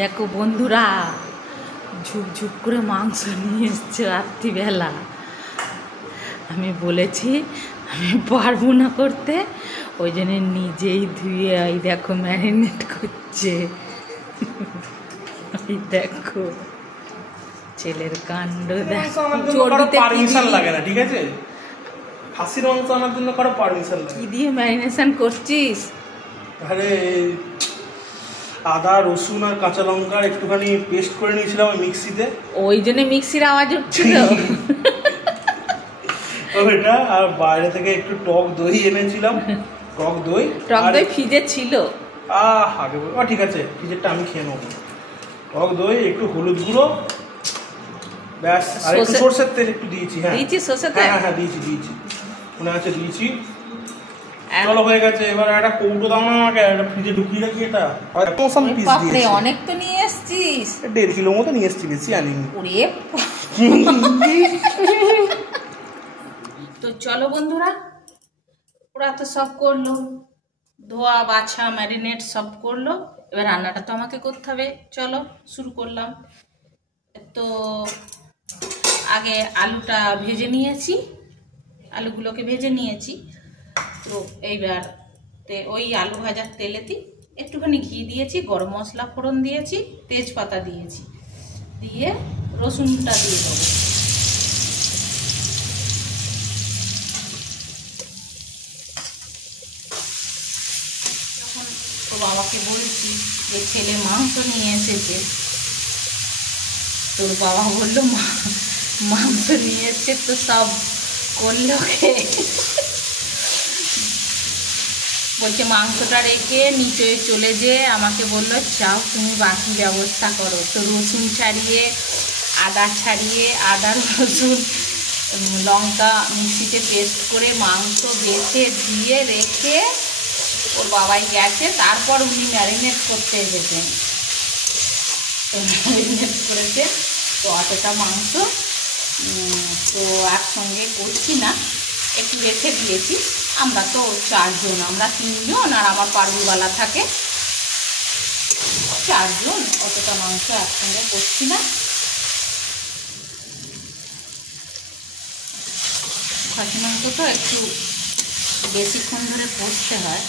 দেখো বন্ধুরা, ঝুপঝুপ করে মাংস নিয়ে এসছে রাত্রিবেলা। আমি বলেছি আমি পারবো না করতে, ওই জন্য নিজেই ধুয়ে এই দেখো ম্যারিনেট করছে। এই দেখো ছেলের কাণ্ড, দেখো পারমিশন লাগে না, ঠিক আছে? খাসির মাংস আনার জন্য কারো পারমিশন লাগে। কি দিয়ে ম্যারিনেশন করছিস? আরে আদা রসুন আর কাঁচা লঙ্কার একটুখানি পেস্ট করে নিয়েছিলাম মিক্সিতে, ওই জন্য মিক্সির আওয়াজ উঠছিল। ওইটা আর বাইরে থেকে একটু টক দই এনেছিলাম। টক দই ফ্রিজে ছিল। আগে ঠিক আছে, ফ্রিজেরটা আমি খেয়ে নেবো। টক দই, একটু হলুদ গুঁড়ো, ব্যাস। আর একটু সরষের তেল একটু দিয়েছি। হ্যাঁ দিয়েছি সরষের তেল, হ্যাঁ দিয়েছি মনে আছে দিয়েছি। চলো হয়ে গেছে। এবার একটা কৌটো দাও না আমাকে, একটা ফ্রিজে ঢুকিয়ে রাখি। এটা অনেক তো নিয়ে এসছিস। 1.5 কিলো মতো নিয়ে এসছি, বেশি আনিনি। তো চলো বন্ধুরা, ওরা তো সব করলো, ধোয়া বাছা ম্যারিনেট সব করলো। এবার রান্নাটা তো আমাকে করতে হবে। চলো শুরু করলাম। তো আগে আলুটা ভেজে নিয়েছি, আলুগুলোকে ভেজে নিয়েছি। তো এইবার ওই আলু ভাজার তেলেতে একটুখানি ঘি দিয়েছি, গরম মশলা ফোড়ন দিয়েছি, তেজপাতা দিয়েছি, দিয়ে রসুনটা দিয়ে দেবো। যখন ওর বাবাকে বলছি যে ছেলে মাংস নিয়ে এসেছে, তোর বাবা বললো মাংস নিয়ে এসছে তো সব করলো কে? বলছে মাংসটা রেখে নিচে চলে যেয়ে আমাকে বললো চাও তুমি বাকি ব্যবস্থা করো। তো রসুন ছাড়িয়ে, আদা ছাড়িয়ে, আদা রসুন লঙ্কা মিক্সিতে পেস্ট করে মাংস বেছে দিয়ে রেখে ওর বাবাই গেছে। তারপর উনি ম্যারিনেট করতে এসেছেন। তো ম্যারিনেট করেছে। তো অতটা মাংস তো একসঙ্গে করছি না, একটু রেখে দিয়েছি। আমরা তো 4 জন, আমরা 3 জন আর আমার পারুলওয়ালা থাকে 4 জন, অতটা মাংস একসঙ্গে করছি না। খাসি মাংস তো একটু বেশিক্ষণ ধরে কষতে হয়।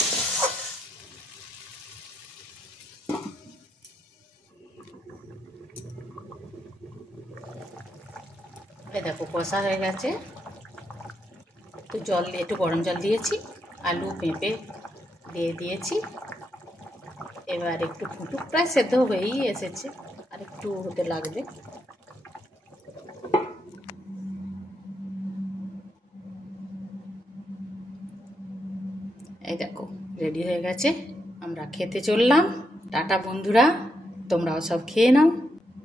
এই দেখো কষা হয়ে গেছে। তো জল দিয়ে, একটু গরম জল দিয়েছি, আলু পেঁপে দিয়ে দিয়েছি। এবার একটু ফুটুক, প্রায় সেদ্ধ হয়েই এসেছে, আর একটু হতে লাগবে। এই দেখো রেডি হয়ে গেছে, আমরা খেতে চললাম। টাটা বন্ধুরা, তোমরাও সব খেয়ে নাও।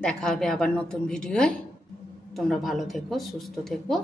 দেখা হবে আবার নতুন ভিডিওয়। তোমরা ভালো থেকো, সুস্থ থেকো।